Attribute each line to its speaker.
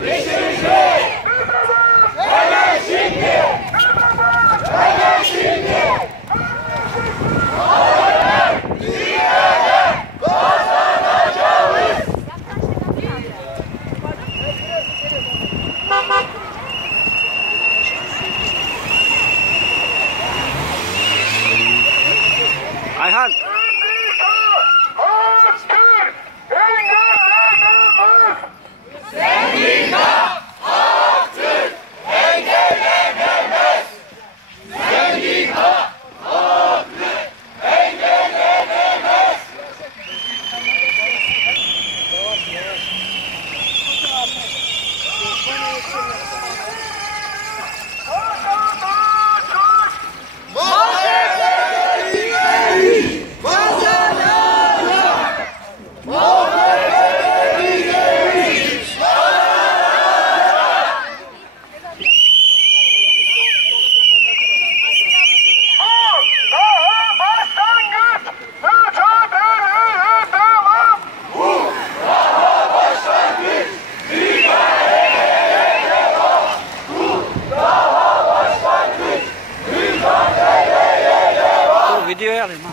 Speaker 1: İşimize! Hemen şimdi! Hemen şimdi! Hayır! Ziyade kazanacağız!
Speaker 2: Ayhan!
Speaker 3: 厉害了吗？